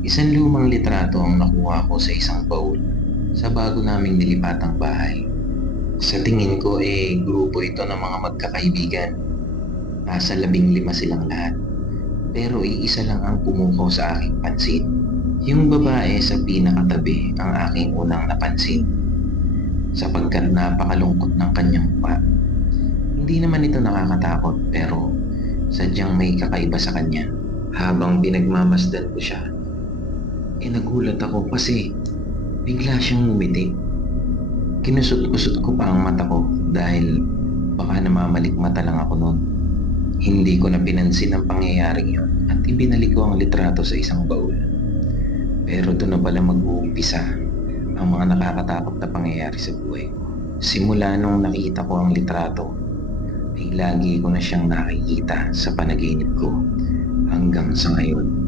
Isang lumang litrato ang nakuha ko sa isang baul sa bago naming nilipatang bahay. Sa tingin ko grupo ito ng mga magkakaibigan. Nasa 15 silang lahat. Pero iisa lang ang pumukaw sa aking pansin. Yung babae sa pinakatabi ang aking unang napansin. Sapagkat napakalungkot ng kanyang mukha. Hindi naman ito nakakatakot pero sadyang may kakaiba sa kanya. Habang pinagmamasdan ko siya, nagulat ako kasi bigla siyang ngumiti. Kinusot-kusot ko pa ang mata ko dahil baka namamalikmata lang ako noon. Hindi ko na pinansin ang pangyayaring yun at ibinalik ko ang litrato sa isang baul. Pero doon na pala mag-uumpisa ang mga nakakatakot na pangyayari sa buhay ko. Simula nung nakita ko ang litrato, ay lagi ko na siyang nakikita sa panaginip ko hanggang sa ngayon.